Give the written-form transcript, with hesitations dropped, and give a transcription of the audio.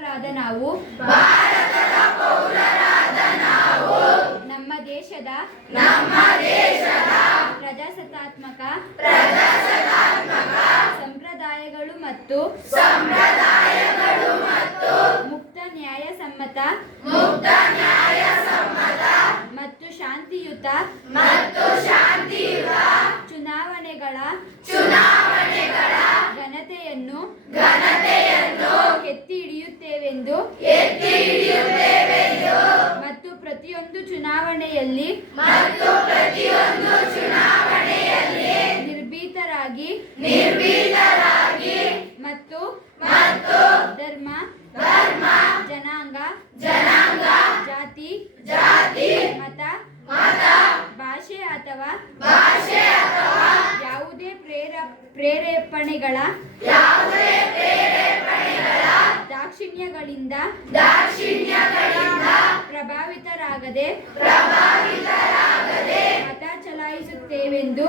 ಪೌರರಾದ ನಾವು ನಮ್ಮ ದೇಶದ ಪ್ರಜಾಸತ್ತಾತ್ಮಕ ಸಂಪ್ರದಾಯಗಳು ಮತ್ತು ಮುಕ್ತ ನ್ಯಾಯಸಮ್ಮತ ಮತ್ತು ಶಾಂತಿಯುತ ಚುನಾವಣೆಗಳ ಘನತೆಯನ್ನು ಎತ್ತಿ ಹಿಡಿಯುತ್ತೇವೆಂದು ಮತ್ತು ಪ್ರತಿಯೊಂದು ಚುನಾವಣೆಯಲ್ಲಿ ನಿರ್ಭೀತರಾಗಿ ಮತ್ತು ಧರ್ಮ ಜನಾಂಗ ಜಾತಿ ಮತ ಭಾಷೆ ಅಥವಾ ಯಾವುದೇ ಪ್ರೇರೇಪಣೆಗಳ ದಾಕ್ಷಿಣ್ಯಗಳಿಂದ ಪ್ರಭಾವಿತರಾಗದೆ ಮತ ಚಲಾಯಿಸುತ್ತೇವೆಂದು